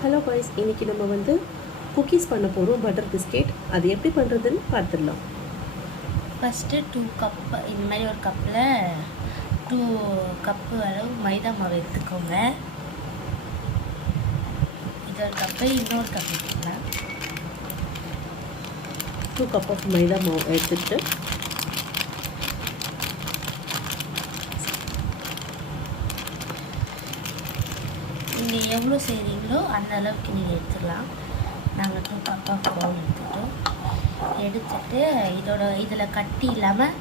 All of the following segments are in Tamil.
ஹலோ பாய்ஸ், இன்றைக்கி நம்ம வந்து குக்கீஸ் பண்ண போகிறோம். Butter biscuit. அது எப்படி பண்ணுறதுன்னு பார்த்துடலாம். ஃபஸ்ட்டு 2 கப்பு இந்த மாதிரி ஒரு கப்பில் 2 கப்பு அளவு மைதா மாவு எடுத்துக்கோங்க. இதோட கப்பை இன்னொரு கப் எடுத்துக்கலாம். 2 கப் ஆஃப் மைதா மாவு எடுத்துகிட்டு நீங்கள் எவ்வளோ செய்கிறீங்களோ அந்த அளவுக்கு நீங்கள் எடுத்துக்கலாம். நாங்கள் 2 கப் ஆஃப் பவுல் எடுத்துட்டு இதில் கட்டி இல்லாமல்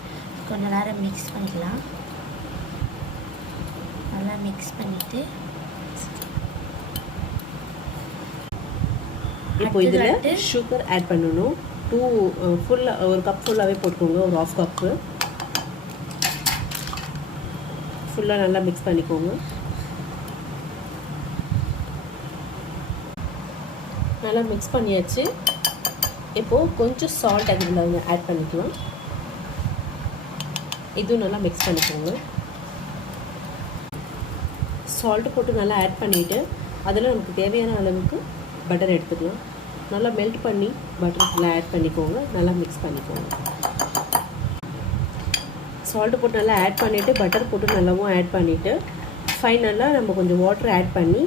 கொஞ்சம் நேரம் மிக்ஸ் பண்ணிக்கலாம். நல்லா மிக்ஸ் பண்ணிவிட்டு இப்போ இதில் சுகர் ஆட் பண்ணணும். 2 ஃபுல்லாக ஒரு கப் ஃபுல்லாகவே போட்டுக்கோங்க. ஒரு 1/2 கப்பு ஃபுல்லாக நல்லா மிக்ஸ் பண்ணிக்கோங்க. நல்லா மிக்ஸ் பண்ணியாச்சு. இப்போது கொஞ்சம் சால்ட் அதில் ஆட் பண்ணிக்கலாம். இதுவும் நல்லா மிக்ஸ் பண்ணிக்கோங்க. சால்ட்டு போட்டு நல்லா ஆட் பண்ணிவிட்டு அதில் நமக்கு தேவையான அளவுக்கு பட்டர் எடுத்துக்கலாம். நல்லா மெல்ட் பண்ணி பட்டர் ஃபுல்லாக ஆட் பண்ணிக்கோங்க. நல்லா மிக்ஸ் பண்ணிக்கோங்க. சால்ட்டு போட்டு நல்லா ஆட் பண்ணிவிட்டு பட்டர் போட்டு நல்லாவும் ஆட் பண்ணிவிட்டு ஃபைனலாக நம்ம கொஞ்சம் வாட்டர் ஆட் பண்ணி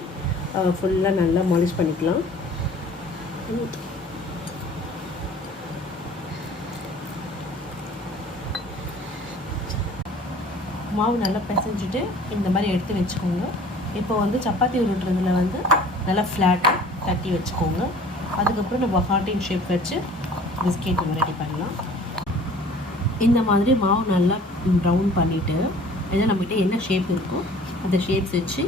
ஃபுல்லாக நல்லா மாலிஷ் பண்ணிக்கலாம். மாவு நல்லா பிசைஞ்சிட்டு இந்த மாதிரி எடுத்து வச்சுக்கோங்க. இப்போ வந்து சப்பாத்தி உருட்டுறதுல வந்து நல்லா ஃப்ளாட்டாக தட்டி வச்சுக்கோங்க. அதுக்கப்புறம் நம்ம ஹார்டின் ஷேப் வச்சு பிஸ்கெட் ரெடி பண்ணலாம். இந்த மாதிரி மாவு நல்லா ப்ரௌன் பண்ணிவிட்டு இதை நம்மகிட்ட என்ன ஷேப் இருக்கோ அந்த ஷேப்ஸ் வச்சு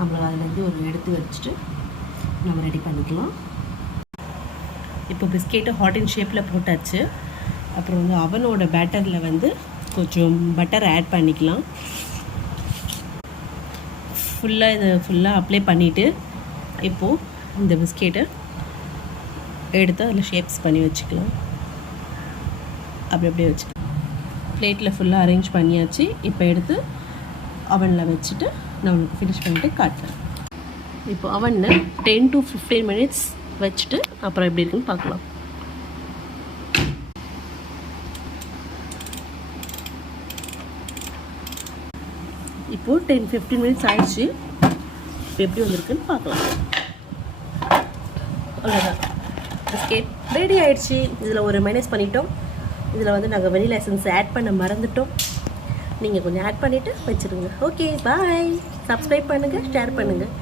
நம்மளை அதுலேருந்து ஒரு எடுத்து வச்சுட்டு நம்ம ரெடி பண்ணிக்கலாம். இப்போ பிஸ்கெட்டை ஹார்டின் ஷேப்பில் போட்டாச்சு. அப்புறம் வந்து அவனோட பேட்டரில் வந்து கொஞ்சம் பட்டர் ஆட் பண்ணிக்கலாம். இதை ஃபுல்லாக அப்ளை பண்ணிவிட்டு இப்போது இந்த பிஸ்கெட்டை எடுத்து அதில் ஷேப்ஸ் பண்ணி வச்சுக்கலாம். அப்படியே வச்சுக்கலாம். பிளேட்டில் ஃபுல்லாக அரேஞ்ச் பண்ணியாச்சு. இப்போ எடுத்து அவனில் வச்சுட்டு நான் உங்களுக்கு ஃபினிஷ் பண்ணிவிட்டு காட்டுறேன். இப்போ அவனில் 10 to 15 minutes வச்சுட்டு அப்புறம் எப்படி இருக்குன்னு பார்க்கலாம். இப்போது 10-15 minutes ஆயிடுச்சு. இப்போ எப்படி வந்திருக்குன்னு பார்க்கலாம். அவ்வளோதான், பிஸ்கெட் ரெடி ஆயிடுச்சு. இதில் ஒரு மைனஸ் பண்ணிட்டோம். இதில் வந்து நாங்கள் வெனிலா எசன்ஸ் ஆட் பண்ண மறந்துட்டோம். நீங்கள் கொஞ்சம் ஆட் பண்ணிவிட்டு வச்சுருங்க. ஓகே, பாய். சப்ஸ்கிரைப் பண்ணுங்கள், ஷேர் பண்ணுங்கள்.